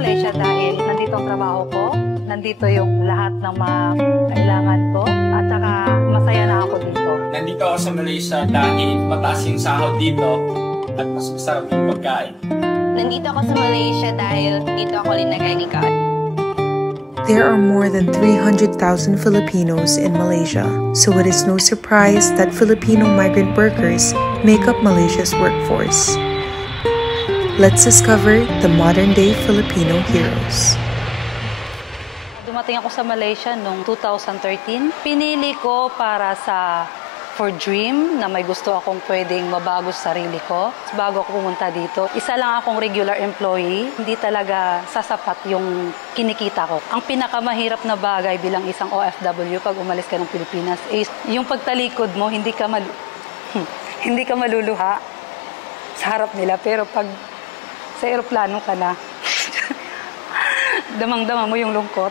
Malaysia dahil nandito ang trabaho ko, nandito yung lahat ng mga kailangan ko, at saka masaya na ako dito. Nandito ako sa Malaysia dahil mataas yung sahod dito at mas masarap yung pagkain. Nandito ako sa Malaysia dahil dito ako linagay ni God. There are more than 300,000 Filipinos in Malaysia, so it is no surprise that Filipino migrant workers make up Malaysia's workforce. Let's discover the modern-day Filipino heroes. Dumating ako sa Malaysia noong 2013. Pinili ko para for dream na may gusto akong pwedeng mabago sa sarili ko. Bago ako pumunta dito, isa lang akong regular employee. Hindi talaga sasapat yung kinikita ko. Ang pinakamahirap na bagay bilang isang OFW pag umalis ka ng Pilipinas is yung pagtalikod mo, hindi ka maluluha sa harap nila. Pero pag sa eroplano ka na, damang-dama mo yung lungkot.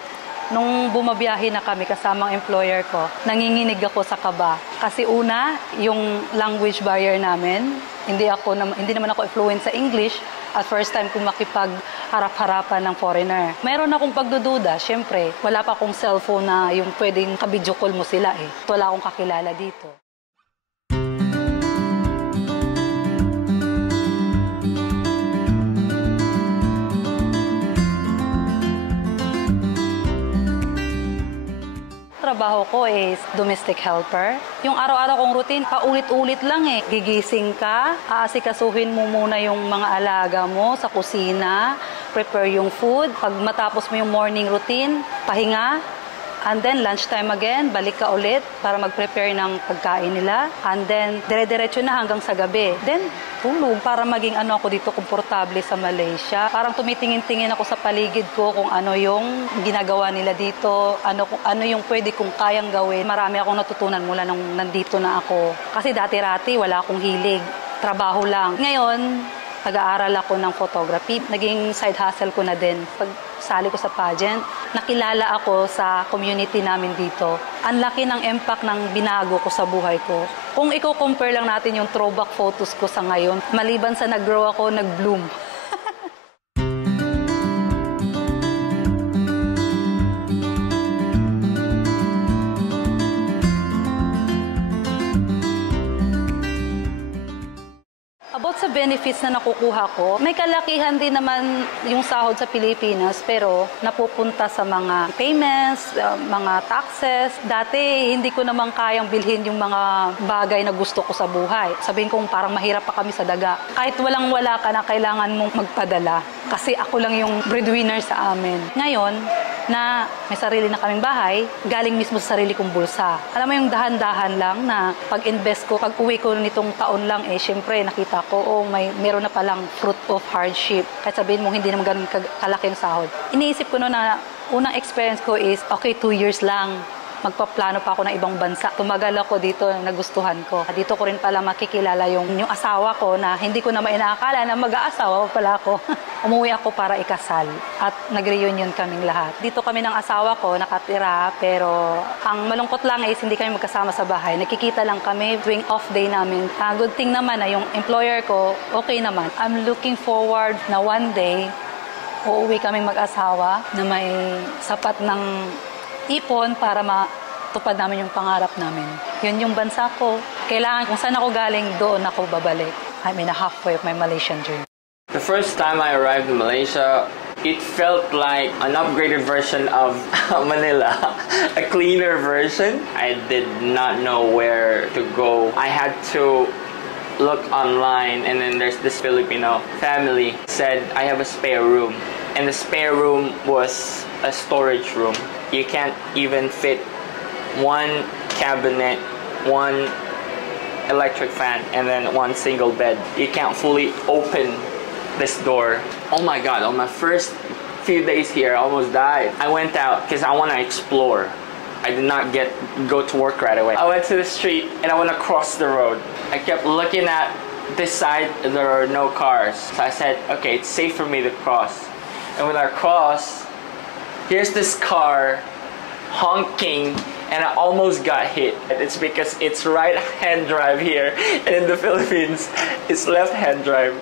Nung bumabiyahe na kami kasamang employer ko, nanginginig ako sa kaba. Kasi una, yung language barrier namin, hindi naman ako fluent sa English at first time kong makipag-harap-harapan ng foreigner. Mayroon akong pagdududa, syempre, wala pa akong cellphone na yung pwedeng ka-video call mo sila eh. Wala akong kakilala dito. Trabaho ko is domestic helper. Yung araw-araw kong routine, paulit-ulit lang eh. Gigising ka, aasikasuhin mo muna yung mga alaga mo sa kusina, prepare yung food. Pag matapos mo yung morning routine, pahinga. And then lunchtime again, balik ka ulit para mag-prepare ng pagkain nila. And then dire-diretso na hanggang sa gabi. Then tulog para maging ako dito komportable sa Malaysia. Parang tumitingin-tingin ako sa paligid ko kung ano yung ginagawa nila dito, ano yung pwede kong kayang gawin. Marami akong natutunan mula nung nandito na ako. Kasi dati-rati wala akong hilig, trabaho lang. Ngayon, nag-aaral ako ng photography. Naging side hustle ko na din. Pagsali ko sa pageant, nakilala ako sa community namin dito. Ang laki ng impact ng binago ko sa buhay ko. Kung i-compare lang natin yung throwback photos ko sa ngayon, maliban sa nag-grow ako, nag-bloom. About sa benefits na nakukuha ko, may kalakihan din naman yung sahod sa Pilipinas pero napupunta sa mga payments, mga taxes. Dati hindi ko naman kayang bilhin yung mga bagay na gusto ko sa buhay. Sabihin kong parang mahirap pa kami sa daga. Kahit walang-wala ka na kailangan mong magpadala kasi ako lang yung breadwinner sa amin. Ngayon, na may sarili na kaming bahay, galing mismo sa sarili kong bulsa. Alam mo yung dahan-dahan lang na pag-invest ko, pag-uwi ko nitong taon lang syempre nakita ko, meron na palang fruit of hardship. Kahit sabihin mo, hindi naman ganun kalaking sahod. Iniisip ko na unang experience ko is, okay, 2 years lang. Magpaplano pa ako ng ibang bansa. Tumagal ako dito, nagustuhan ko. Dito ko rin pala makikilala yung asawa ko na hindi ko naman inaakala na mag-aasawa pala ako. Umuwi ako para ikasal at nag-reunion kaming lahat. Dito kami ng asawa ko nakatira pero ang malungkot lang is hindi kami magkasama sa bahay. Nakikita lang kami tuwing off day namin. Good thing naman na yung employer ko okay naman. I'm looking forward na one day uuwi kaming mag-asawa na may sapat ng ipon para matupad namin yung pangarap namin. Yun yung bansa ko. Kailangan kung saan ako galing, doon ako babalik. I'm in a halfway of my Malaysian dream. The first time I arrived in Malaysia, it felt like an upgraded version of Manila, a cleaner version. I did not know where to go. I had to look online and then there's this Filipino family said, I have a spare room. And the spare room was a storage room. You can't even fit one cabinet, one electric fan, and then one single bed. You can't fully open this door. Oh my God, on my first few days here, I almost died. I went out because I want to explore. I did not go to work right away. I went to the street and I want to cross the road. I kept looking at this side, there are no cars. So I said, okay, it's safe for me to cross. And when I crossed, here's this car honking and I almost got hit. It's because it's right-hand drive here and in the Philippines, it's left-hand drive.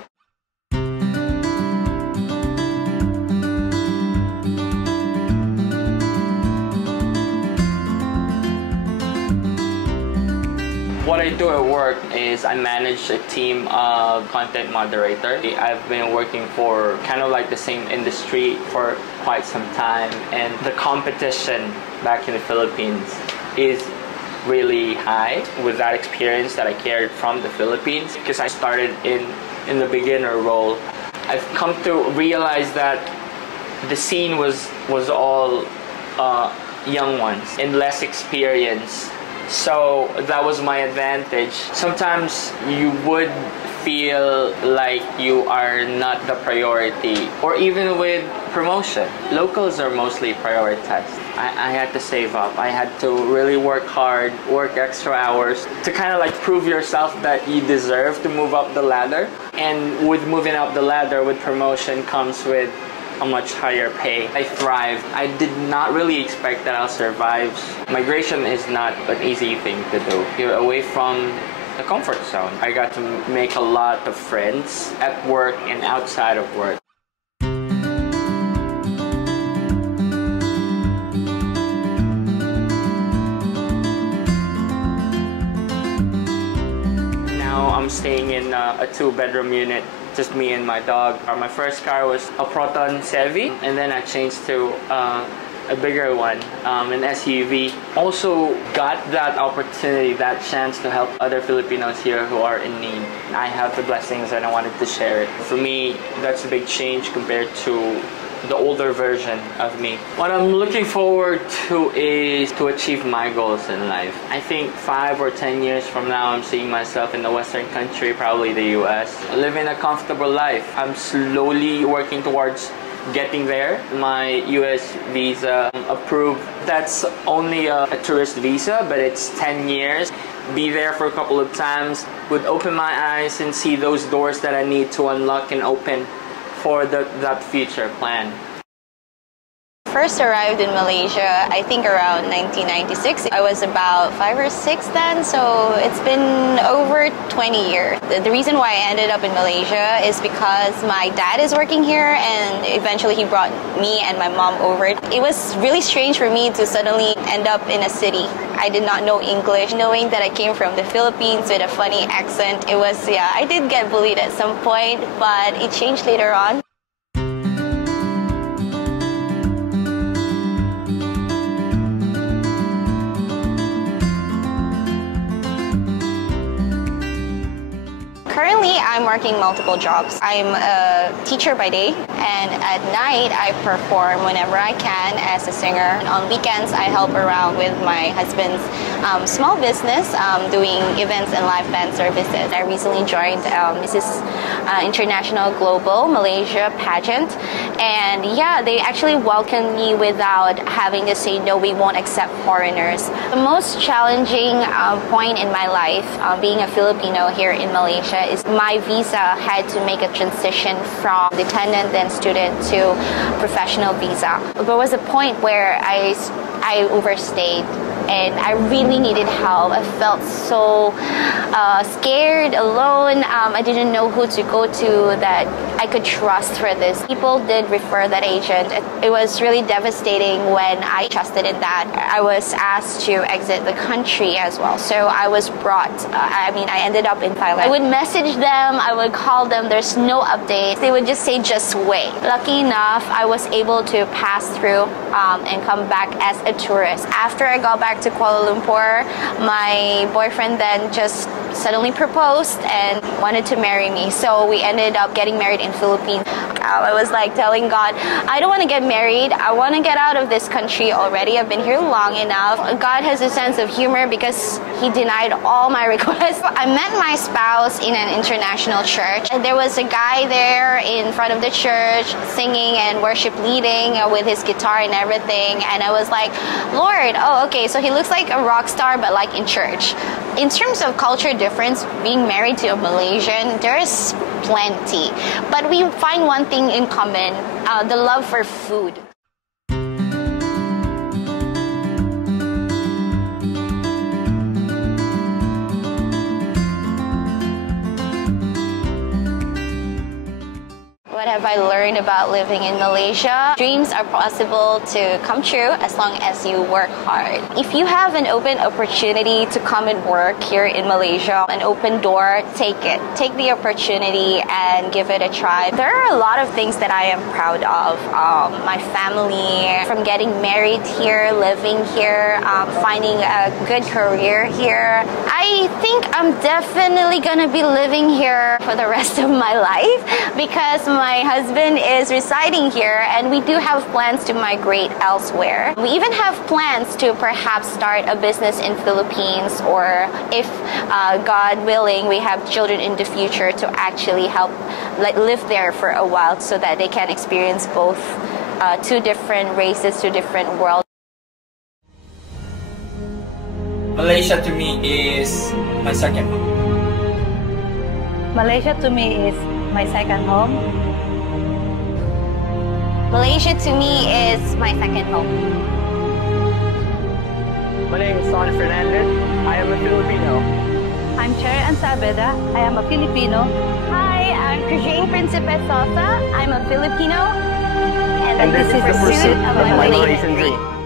What I do at work is I manage a team of content moderator. I've been working for kind of like the same industry for quite some time, and the competition back in the Philippines is really high. With that experience that I carried from the Philippines, because I started in the beginner role, I've come to realize that the scene was all young ones and less experience. So that was my advantage. Sometimes you would feel like you are not the priority, or even with promotion. Locals are mostly prioritized. I had to save up. I had to really work hard, work extra hours to kind of like prove yourself that you deserve to move up the ladder. And with moving up the ladder with promotion comes with a much higher pay. I thrived. I did not really expect that I'll survive. Migration is not an easy thing to do. You're away from the comfort zone. I got to make a lot of friends at work and outside of work. Now I'm staying in a 2-bedroom unit, just me and my dog. My first car was a Proton Chevy, and then I changed to a bigger one, an SUV. Also got that opportunity, that chance to help other Filipinos here who are in need. I have the blessings and I wanted to share it. For me, that's a big change compared to the older version of me. What I'm looking forward to is to achieve my goals in life. I think 5 or 10 years from now, I'm seeing myself in a Western country, probably the US, living a comfortable life. I'm slowly working towards getting there. My US visa approved. That's only a tourist visa, but it's 10 years. Be there for a couple of times would open my eyes and see those doors that I need to unlock and open for that future plan. First arrived in Malaysia, I think around 1996. I was about 5 or 6 then, so it's been over 20 years. The reason why I ended up in Malaysia is because my dad is working here, and eventually he brought me and my mom over. It was really strange for me to suddenly end up in a city. I did not know English. Knowing that I came from the Philippines with a funny accent, it was, yeah, I did get bullied at some point, but it changed later on. Currently, I'm working multiple jobs. I'm a teacher by day, and at night I perform whenever I can as a singer. On weekends, I help around with my husband's small business, doing events and live band services. I recently joined Mrs. International Global Malaysia pageant, and yeah, they actually welcomed me without having to say no, we won't accept foreigners. The most challenging point in my life, being a Filipino here in Malaysia, is my visa had to make a transition from dependent and student to professional visa. There was a point where I overstayed, and I really needed help. I felt so scared, alone. I didn't know who to go to that I could trust for this. People did refer that agent. It was really devastating when I trusted in that. I was asked to exit the country as well. So I was brought, I ended up in Thailand. I would message them, I would call them, there's no update. They would just say, just wait. Lucky enough, I was able to pass through and come back as a tourist. After I got back to Kuala Lumpur, my boyfriend then just suddenly proposed and wanted to marry me. So we ended up getting married in Philippines. I was like telling God, I don't want to get married. I want to get out of this country already. I've been here long enough. God has a sense of humor because He denied all my requests. I met my spouse in an international church. There was a guy there in front of the church singing and worship leading with his guitar and everything. And I was like, Lord, oh, okay, so he looks like a rock star, but like in church. In terms of culture difference, being married to a Malaysian, there's plenty. But we find one thing in common, the love for food. What have I learned about living in Malaysia. Dreams are possible to come true as long as you work hard. If you have an open opportunity to come and work here in Malaysia, an open door, take it. Take the opportunity and give it a try. There are a lot of things that I am proud of. My family, from getting married here, living here, finding a good career here. I think I'm definitely gonna be living here for the rest of my life because my husband is residing here and we do have plans to migrate elsewhere. We even have plans to perhaps start a business in Philippines, or if God willing, we have children in the future to actually help live there for a while so that they can experience both two different races, two different worlds. Malaysia to me is my second home. Malaysia to me is my second home. Malaysia to me is my second home. My name is Son Fernandez. I am a Filipino. I'm Cherry Ansabeda. I am a Filipino. Hi, I'm Christine Principe Sosa. I'm a Filipino. And this is the pursuit of my Malaysian dream.